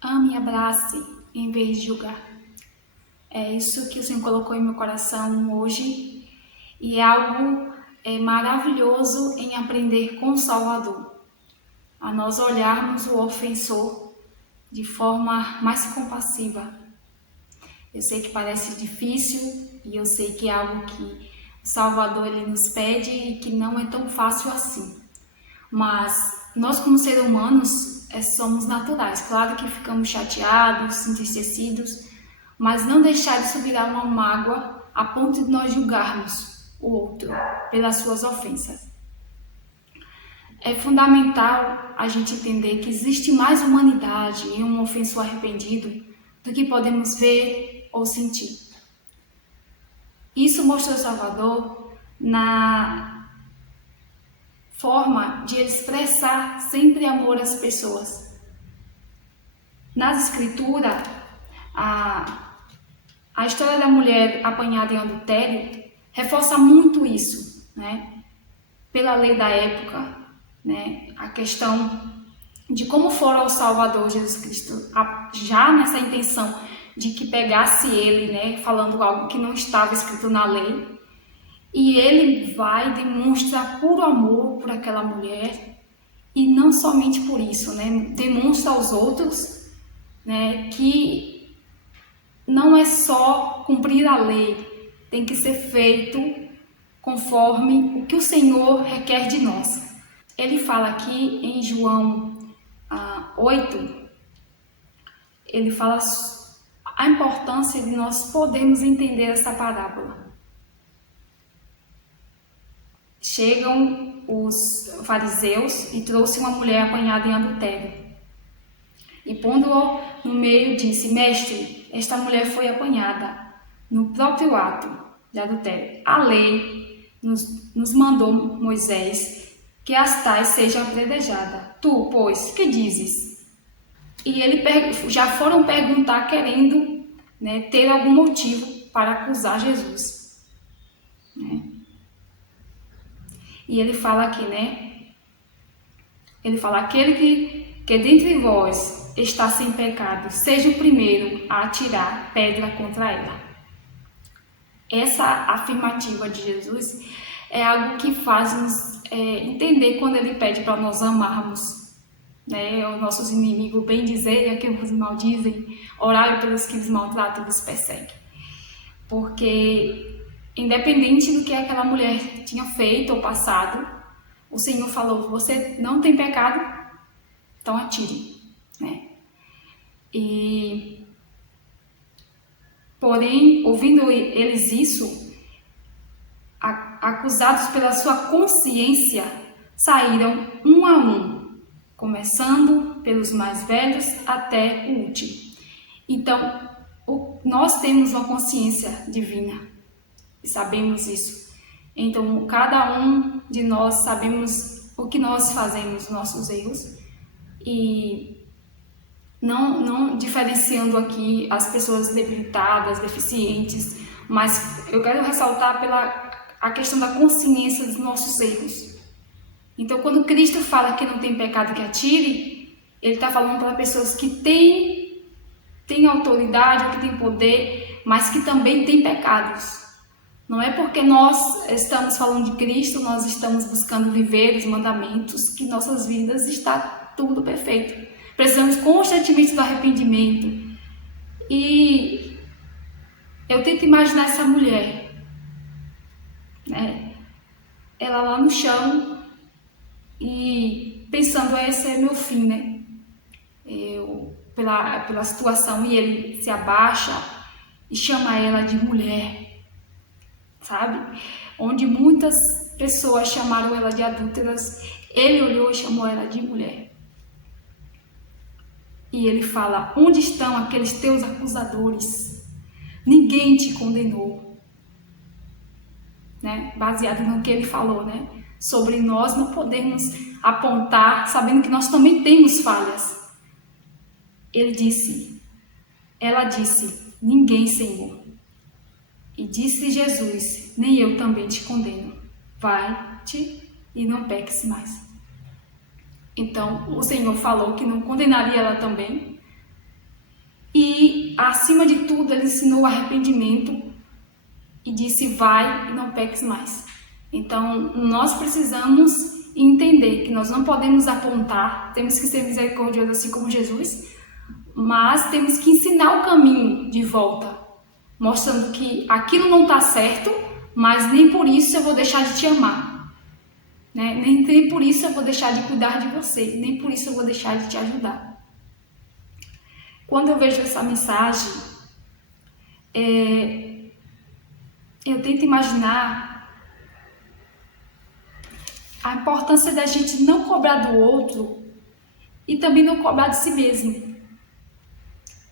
Ame e abrace em vez de julgar. É isso que o Senhor colocou em meu coração hoje e é algo maravilhoso em aprender com o Salvador. A nós olharmos o ofensor de forma mais compassiva. Eu sei que parece difícil e eu sei que é algo que o Salvador ele nos pede e que não é tão fácil assim. Mas nós como seres humanos somos naturais. Claro que ficamos chateados, entristecidos, mas não deixar de subir uma mágoa a ponto de nós julgarmos o outro pelas suas ofensas. É fundamental a gente entender que existe mais humanidade em um ofensor arrependido do que podemos ver ou sentir. Isso mostrou Salvador na forma de ele expressar sempre amor às pessoas. Nas escrituras, a história da mulher apanhada em adultério reforça muito isso, né? Pela lei da época, né? A questão de como fora o Salvador Jesus Cristo, já nessa intenção de que pegasse ele, né? Falando algo que não estava escrito na lei, e ele vai demonstrar puro amor por aquela mulher, e não somente por isso, né? Demonstra aos outros, né, que não é só cumprir a lei, tem que ser feito conforme o que o Senhor requer de nós. Ele fala aqui em João 8, ele fala a importância de nós podermos entender essa parábola. Chegam os fariseus e trouxe uma mulher apanhada em adultério. E pondo-o no meio, disse: Mestre, esta mulher foi apanhada no próprio ato de adultério. A lei nos mandou Moisés que as tais sejam apedrejadas. Tu, pois, que dizes? E ele já foram perguntar querendo, né, ter algum motivo para acusar Jesus. Né? E ele fala aqui, né? Ele fala: aquele que dentre vós está sem pecado, seja o primeiro a atirar pedra contra ela. Essa afirmativa de Jesus é algo que faz-nos entender quando ele pede para nós amarmos, né, os nossos inimigos, bem dizer a quem vos maldizem, orai pelos que vos maltratam e vos perseguem. Porque, independente do que aquela mulher tinha feito ou passado, o Senhor falou: você não tem pecado, então atire, né? Porém, ouvindo eles isso, acusados pela sua consciência, saíram um a um, começando pelos mais velhos até o último. Então, nós temos uma consciência divina e sabemos isso. Então, cada um de nós sabemos o que nós fazemos, nossos erros, e não diferenciando aqui as pessoas debilitadas, deficientes, mas eu quero ressaltar a questão da consciência dos nossos erros. Então, quando Cristo fala que não tem pecado que atire, ele está falando para pessoas que têm autoridade, que têm poder, mas que também têm pecados. Não é porque nós estamos falando de Cristo, nós estamos buscando viver os mandamentos, que nossas vidas está tudo perfeito. Precisamos constantemente do arrependimento. E eu tento imaginar essa mulher, né? Ela lá no chão e pensando: esse é meu fim, né? Pela situação, e ele se abaixa e chama ela de mulher, sabe? Onde muitas pessoas chamaram ela de adúlteras, ele olhou e chamou ela de mulher. E ele fala: onde estão aqueles teus acusadores? Ninguém te condenou. Né? Baseado no que ele falou, né? Sobre nós não podemos apontar, sabendo que nós também temos falhas. Ela disse: ninguém, Senhor. E disse Jesus: nem eu também te condeno. Vai-te e não peques mais. Então, o Senhor falou que não condenaria ela também, e, acima de tudo, ele ensinou o arrependimento e disse: vai e não peques mais. Então, nós precisamos entender que nós não podemos apontar, temos que ser misericordiosos assim como Jesus, mas temos que ensinar o caminho de volta, mostrando que aquilo não está certo, mas nem por isso eu vou deixar de te amar, né? Nem por isso eu vou deixar de cuidar de você, nem por isso eu vou deixar de te ajudar. Quando eu vejo essa mensagem, eu tento imaginar a importância da gente não cobrar do outro e também não cobrar de si mesmo.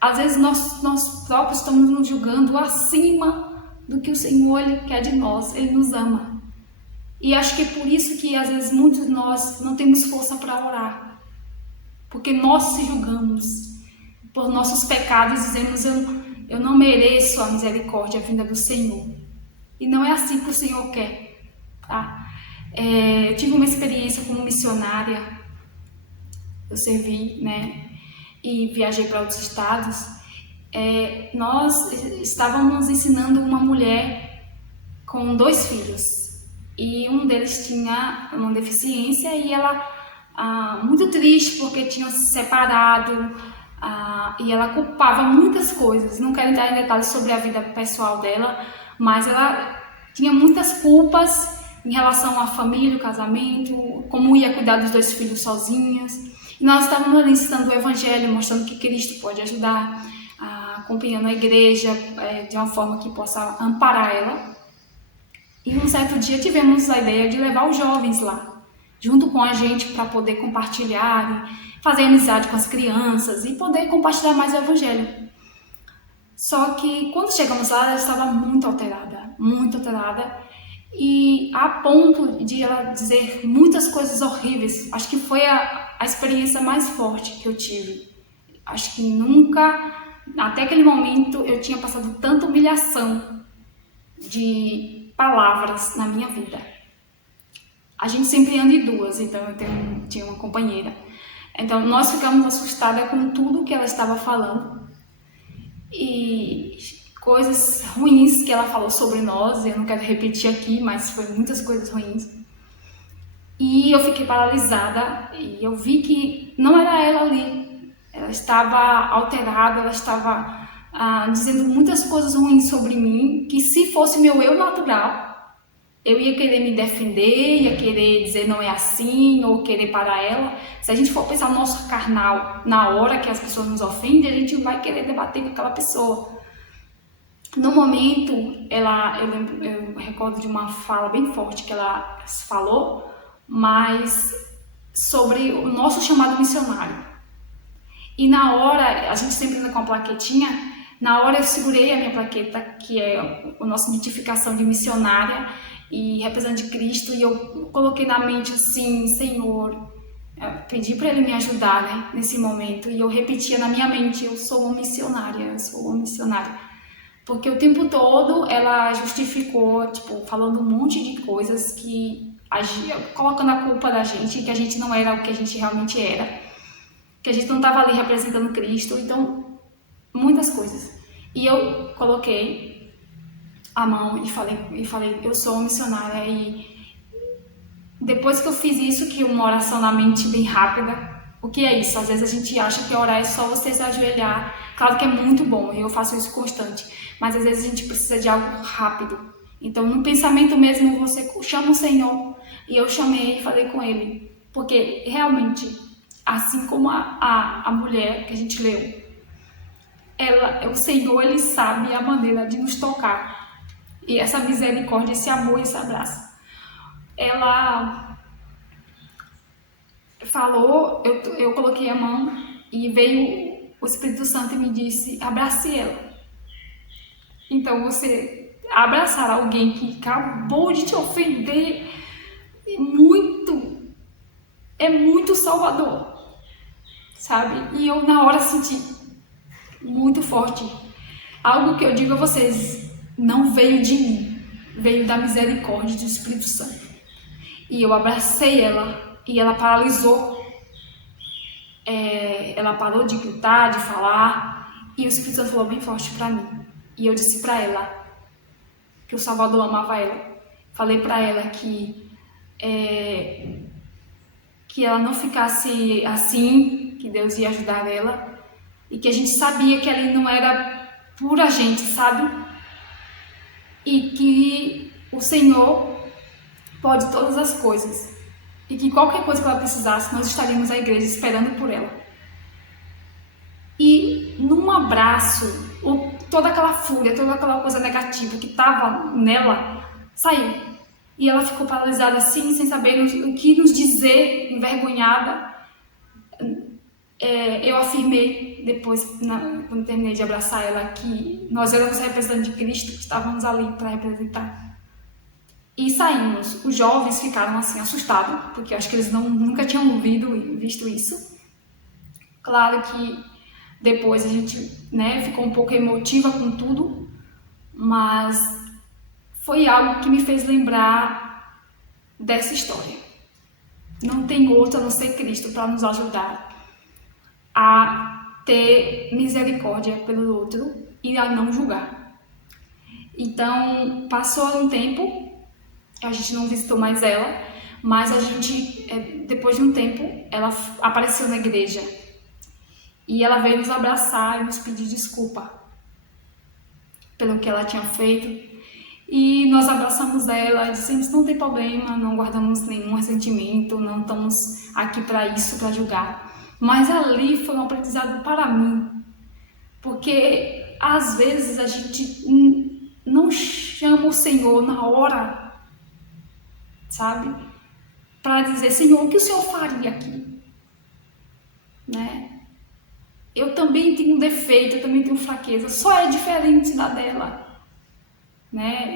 Às vezes nós próprios estamos nos julgando acima do que o Senhor ele quer de nós, Ele nos ama. E acho que é por isso que às vezes muitos de nós não temos força para orar, porque nós se julgamos por nossos pecados, dizemos: eu não mereço a misericórdia vinda do Senhor. E não é assim que o Senhor quer, tá? Eu tive uma experiência como missionária, eu servi, né? E viajei para outros estados. Nós estávamos ensinando uma mulher com 2 filhos e um deles tinha uma deficiência e ela muito triste porque tinham se separado, e ela culpava muitas coisas. Não quero entrar em detalhes sobre a vida pessoal dela, mas ela tinha muitas culpas em relação à família, o casamento, como ia cuidar dos 2 filhos sozinhas. E nós estávamos ali ensinando o Evangelho, mostrando que Cristo pode ajudar, acompanhando a igreja de uma forma que possa amparar ela. E um certo dia tivemos a ideia de levar os jovens lá, junto com a gente, para poder compartilhar, fazer amizade com as crianças e poder compartilhar mais o Evangelho. Só que quando chegamos lá, ela estava muito alterada, e a ponto de ela dizer muitas coisas horríveis. Acho que foi a experiência mais forte que eu tive. Acho que nunca, até aquele momento, eu tinha passado tanta humilhação de palavras na minha vida. A gente sempre anda em 2, então eu tinha uma companheira. Então nós ficamos assustadas com tudo que ela estava falando e coisas ruins que ela falou sobre nós. Eu não quero repetir aqui, mas foi muitas coisas ruins. E eu fiquei paralisada e eu vi que não era ela ali. Ela estava alterada, ela estava dizendo muitas coisas ruins sobre mim, que se fosse meu eu natural, eu ia querer me defender, ia querer dizer não é assim, ou querer parar ela. Se a gente for pensar no nosso carnal, na hora que as pessoas nos ofendem, a gente vai querer debater com aquela pessoa. No momento, eu recordo de uma fala bem forte que ela falou, mas sobre o nosso chamado missionário. E na hora, a gente sempre anda com a plaquetinha, na hora eu segurei a minha plaqueta, que é a nossa identificação de missionária e representante de Cristo, e eu coloquei na mente assim: Senhor, pedi para Ele me ajudar, né, nesse momento, e eu repetia na minha mente: eu sou uma missionária, eu sou uma missionária. Porque o tempo todo ela justificou, falando um monte de coisas que colocando a culpa da gente, que a gente não era o que a gente realmente era, que a gente não estava ali representando Cristo, então muitas coisas. E eu coloquei a mão e falei: eu sou uma missionária. E depois que eu fiz isso, que uma oração na mente bem rápida. O que é isso? Às vezes a gente acha que orar é só você se ajoelhar. Claro que é muito bom, eu faço isso constante, mas às vezes a gente precisa de algo rápido. Então, no pensamento mesmo, você chama o Senhor. E eu chamei e falei com Ele, porque realmente, assim como a mulher que a gente leu, o Senhor, Ele sabe a maneira de nos tocar. E essa misericórdia, esse amor, esse abraço. Ela falou, eu coloquei a mão e veio o Espírito Santo e me disse: abrace ela. Então, você abraçar alguém que acabou de te ofender é muito salvador, sabe? E eu na hora senti muito forte. Algo que eu digo a vocês, não veio de mim, veio da misericórdia do Espírito Santo. E eu abracei ela e ela paralisou. Ela parou de gritar, de falar, E o Espírito Santo falou bem forte para mim. E eu disse para ela que o Salvador amava ela. Falei para ela que ela não ficasse assim, que Deus ia ajudar ela. E que a gente sabia que ali não era por a gente, sabe? E que o Senhor pode todas as coisas. E que qualquer coisa que ela precisasse, nós estaríamos à igreja esperando por ela. E num abraço, toda aquela fúria, toda aquela coisa negativa que estava nela, saiu. E ela ficou paralisada assim, sem saber o que nos dizer, envergonhada. Eu afirmei depois, quando terminei de abraçar ela, que nós éramos representantes de Cristo, que estávamos ali para representar. E saímos. Os jovens ficaram assim assustados, porque acho que eles nunca tinham visto isso. Claro que depois a gente, ficou um pouco emotiva com tudo, mas foi algo que me fez lembrar dessa história. Não tem outro a não ser Cristo para nos ajudar a ter misericórdia pelo outro e a não julgar. Então, passou um tempo, a gente não visitou mais ela, mas a gente, depois de um tempo, ela apareceu na igreja. E ela veio nos abraçar e nos pedir desculpa pelo que ela tinha feito. E nós abraçamos ela e dissemos, não tem problema, não guardamos nenhum ressentimento, não estamos aqui para isso, para julgar. Mas ali foi um aprendizado para mim, porque às vezes a gente não chama o Senhor na hora, sabe? Para dizer, Senhor, o que o Senhor faria aqui? Eu também tenho um defeito, eu também tenho fraqueza, só é diferente da dela.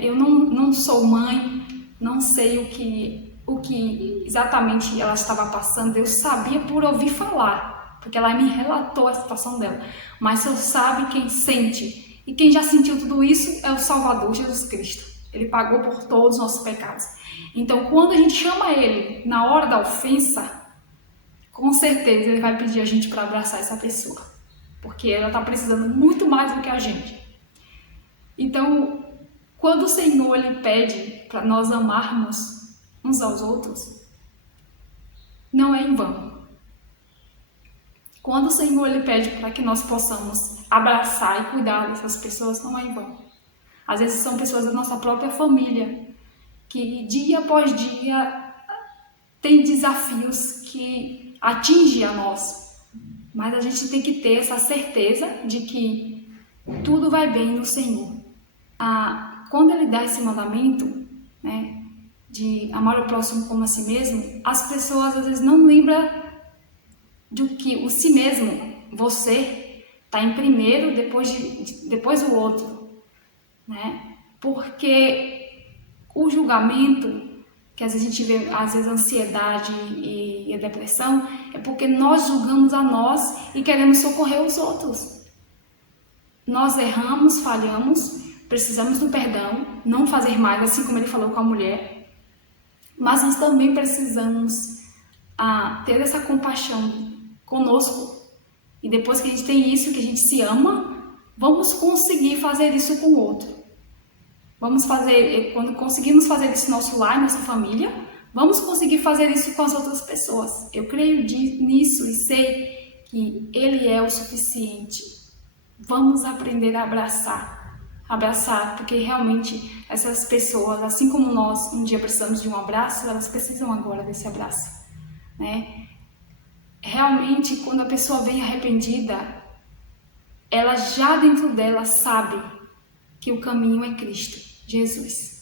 Eu não sou mãe, não sei o que exatamente ela estava passando. Eu sabia por ouvir falar, porque ela me relatou a situação dela. Mas eu sabe quem sente, e quem já sentiu tudo isso é o Salvador, Jesus Cristo. Ele pagou por todos os nossos pecados. Então, quando a gente chama Ele na hora da ofensa, com certeza Ele vai pedir a gente para abraçar essa pessoa, porque ela está precisando muito mais do que a gente. Então, quando o Senhor Ele pede para nós amarmos uns aos outros, não é em vão. Quando o Senhor Ele pede para que nós possamos abraçar e cuidar dessas pessoas, não é em vão. Às vezes são pessoas da nossa própria família, que dia após dia tem desafios que atingem a nós. Mas a gente tem que ter essa certeza de que tudo vai bem no Senhor. Quando Ele dá esse mandamento, de amar o próximo como a si mesmo, as pessoas às vezes não lembram do que o si mesmo, você, está em primeiro depois do outro. Porque o julgamento, que às vezes a gente vê, às vezes a ansiedade e a depressão, é porque nós julgamos a nós e queremos socorrer os outros. Nós erramos, falhamos, precisamos do perdão, não fazer mais, assim como Ele falou com a mulher, mas nós também precisamos ter essa compaixão conosco. E depois que a gente tem isso, que a gente se ama, vamos conseguir fazer isso com o outro. Quando conseguimos fazer isso no nosso lar, nossa família, vamos conseguir fazer isso com as outras pessoas. Eu creio nisso e sei que Ele é o suficiente. Vamos aprender a abraçar, porque realmente essas pessoas, assim como nós um dia precisamos de um abraço, elas precisam agora desse abraço. Realmente, quando a pessoa vem arrependida, ela já dentro dela sabe que o caminho é Cristo, Jesus.